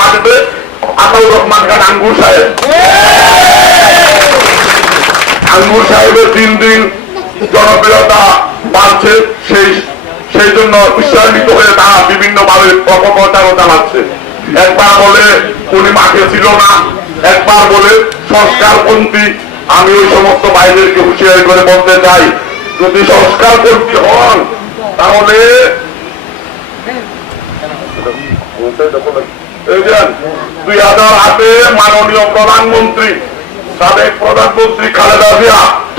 মাটিতে আতাউর রহমান খান জনপ্রিয়তা বাড়ছে সেই সেই জন্য উৎসাহিত হয়ে তারা বিভিন্ন ভাবে অপপ্রচারও চালাচ্ছে। একবার বলে উনি মাঠে ছিল না, একবার বলে সংস্কারপন্থী, আমি ওই সমস্ত ভাইদেরকে হুঁশিয়ারি করে বলতে চাই, যদি সংস্কারপন্থী হন, তাহলে দুই হাজার আটে মাননীয় প্রধানমন্ত্রী, সাবেক প্রধানমন্ত্রী খালেদা জিয়া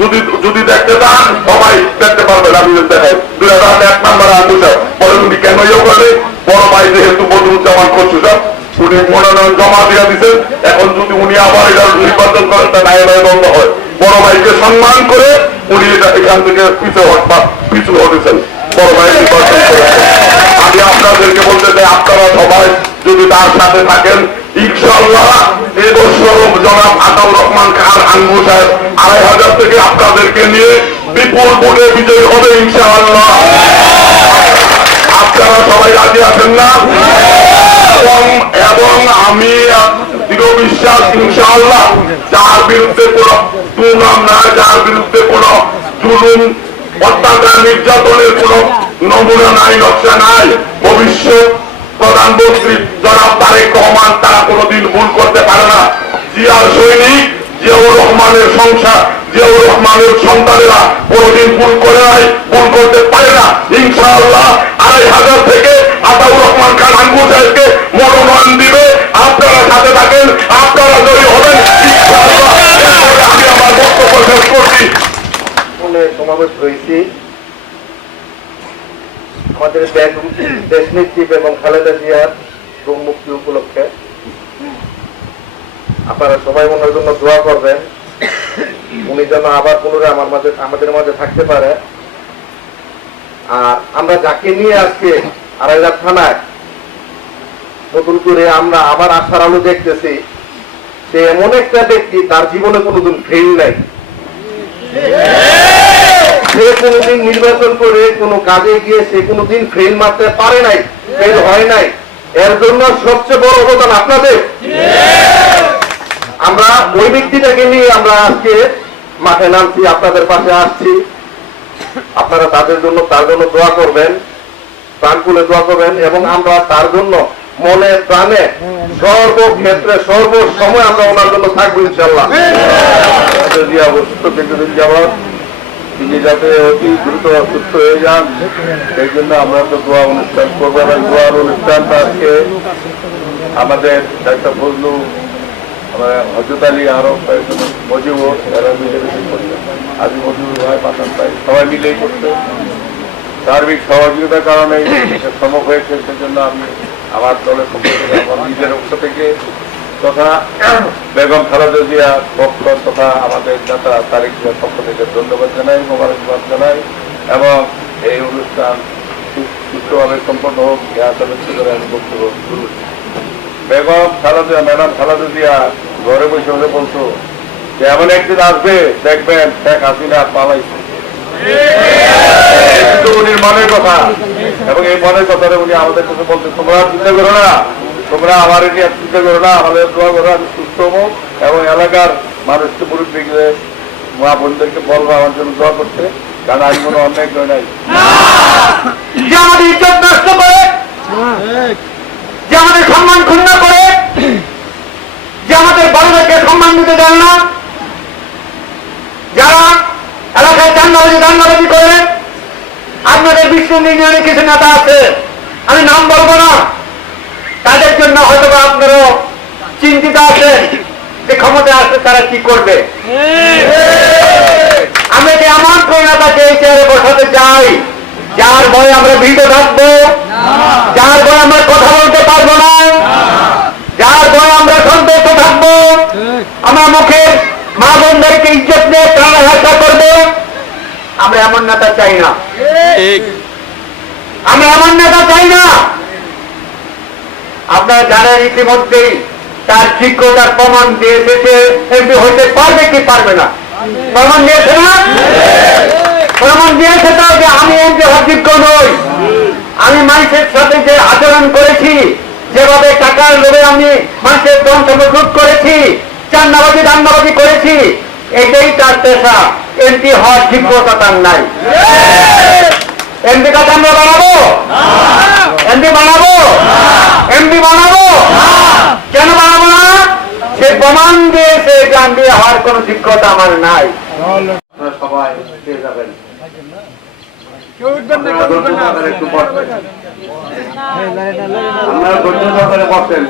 যদি দেখতে চান, সবাই দেখতে পারবেন, আমি যদি দেখেন দুই হাজার এক নম্বরে আনতে পরে উনি কেন ইয়ে করে? বড় ভাই যেহেতু বদরুজ্জামান করছে সব উনি মনোনয়ন জমা দিয়ে দিচ্ছেন এখন যদি উনি আবার এটা নির্বাচন করেন, তা নাই নাই বন্ধ হয়। বড় ভাইকে সম্মান করে উনি এটা এখান থেকে পিছু হট বা পিছু হটেছেন। বড় ভাই নির্বাচন করেছেন আমি আপনাদেরকে বলতে চাই, আপনারা সবাই যদি তার সাথে থাকেন ইনশাল্লাহ এবছর জনাব আতাউর রহমান খান আঙ্গু সাহেব আড়াই হাজার থেকে আপনাদেরকে নিয়ে বিপুল ভোটে বিজয়ী হবে ইনশাআল্লাহ। আপনারা সবাই রাজি আছেন না? এবং আমি দৃঢ় বিশ্বাস, ইনশাআল্লাহ, যার বিরুদ্ধে কোন দুর্নাম নাই, যার বিরুদ্ধে কোন জুলুম, অত্যাচার, নির্যাতনের কোন নমুনা নাই, নকশা নাই, ভবিষ্যৎ প্রধানমন্ত্রী জনাব তারেক রহমান তারা কোনোদিন ভুল করতে পারে না। জিয়ার সৈনিক, জিয়াউর রহমানের সংসার, জিয়াউর রহমানের সন্তানেরা কোনোদিন ভুল করে নাই, ভুল করতে পারে না। ইনশাআল্লাহ আড়াই হাজার থেকে আতাউর রহমান খান আঙ্গুর সাহেবকে মনোনয়ন দিবে। আপনারা সাথে থাকেন, আপনারা জয়ী হবেন। আপনারা সবাই ওনার জন্য দোয়া করবেন। উনি যেন আবার পুনরায় আমার মাঝে আমাদের মাঝে থাকতে পারে। আর আমরা যাকে নিয়ে আজকে আড়াইহাজার থানায় নতুন করে আমরা আবার আশার আলো দেখতেছি, সে এমন একটা ব্যক্তি তার জীবনে কোনোদিন ফেল নাই। সে কোনোদিন নির্বাচন করে কোনো কাজে গিয়ে সে কোনোদিন ফেল মারতে পারে নাই ফেল হয় নাই। এর জন্য সবচেয়ে বড় অবদান আপনাদের। আমরা ওই ব্যক্তিটাকে নিয়ে আমরা আজকে মাঠে নামছি, আপনাদের পাশে আসছি। আপনারা তাদের জন্য, তার জন্য দোয়া করবেন, প্রাণ খুলে দোয়া করবেন এবং আমরা তার জন্য মনে প্রাণে সর্বক্ষেত্রে সর্বসময় আমরা ওনার জন্য থাকব ইনশাল্লাহ যদি অবস্থিত কিছুদিন যাবৎ তিনি যাতে অতি দ্রুত অসুস্থ হয়ে যান, সেই জন্য আমরা তো দোয়া অনুষ্ঠান করব এবং দোয়ার অনুষ্ঠানটা আজকে আমাদের ডাক্তার ফজলু আমার হজরত আলী আরও কয়েকজন মজিবুর এরা মিলে মিলে করছে আজ মজিবুর ভাই পাঠান ভাই সবাই মিলেই করছে সার্বিক সহযোগিতার কারণে সম্ভব হয়েছে, সেজন্য আমি আমার দলের পক্ষ নিজের পক্ষ থেকে তথা বেগম খালেদা জিয়া পক্ষ তথা আমাদের নেতা তারিক পক্ষ থেকে ধন্যবাদ জানাই, মোবারকবাদ জানাই এবং এই অনুষ্ঠান সু- সুষ্ঠুভাবে সম্পন্ন হোক ব্যক্ত করে আমি বক্তব্য। বেগম খালেদা ম্যাডাম খালেদা জিয়া, ঘরে বসে বসে বলতো যে এমন একদিন আসবে? দেখবেন শেখ হাসিনা পালাইছে। উনির মনের কথা। এবং এই মনের কথাটা উনি আমাদের কাছে বলতে তোমরা চিন্তা করো না। তোমরা আমার আর চিন্তা করো না। আমাদের দোয়া করো, আমি সুস্থ হব এবং এলাকার মানুষকে মুরব্বীকে মা বোনদেরকে বলব, আমার জন্য দোয়া করতে। কারণ আমি কোনো অন্যায় করে নাই যে আমাদের ইজ্জত নষ্ট করে যে আমাদের সম্মান ক্ষুণ্ণ করে যে আমাদের বড়দেরকে সম্মান দিতে দেন না যারা এলাকায় দান্নাবাজি দান্নাবাজি করে আপনাদের বিশ্ব ইউনিয়নে কিছু নেতা আছে। আমি নাম বলব না। তাদের জন্য হয়তো আপনারাও চিন্তিত আছেন যে ক্ষমতা আসলে তারা কি করবে। আমি যে এমন প্রণতাকে এই চেয়ারে বসাতে চাই, যার ভয়ে আমরা ভীত থাকব, যার ভয়ে আমরা কথা বলতে পারব না, যার ভয়ে আমরা সন্তুষ্ট থাকব। আমরা মুখে মা বোনদেরকে ইজ্জত নিয়ে প্রাণহাসা করব। আমরা এমন নেতা চাই না। আমরা এমন নেতা চাই না। আপনারা জানেন ইতিমধ্যেই তার যোগ্যতার প্রমাণ দিয়ে এসেছে, এমপি হইতে পারবে কি পারবে না? প্রমাণ দিয়েছে না? প্রমাণ দিয়েছে তো যে আমি এমপি হওয়ার যোগ্য নই। আমি মানুষের সাথে যে আচরণ করেছি, যেভাবে টাকার লোভে আমি মানুষের দম লুট করেছি, চান্দাবাজি, দান্দাবাজি করেছি, এটাই তার পেশা। এমপি হওয়ার যোগ্যতা তার নাই। এমপি কাজ আমরা বানাবো? এমপি বানাবো? এমপি বানাবো? কেন বানাবো না? সে প্রমাণ দিয়েছে যে আমি হওয়ার কোনো যোগ্যতা আমার নাই। সবাই পেয়ে যাবেন। বসবেন। ধৈর্য সহকারে বসেন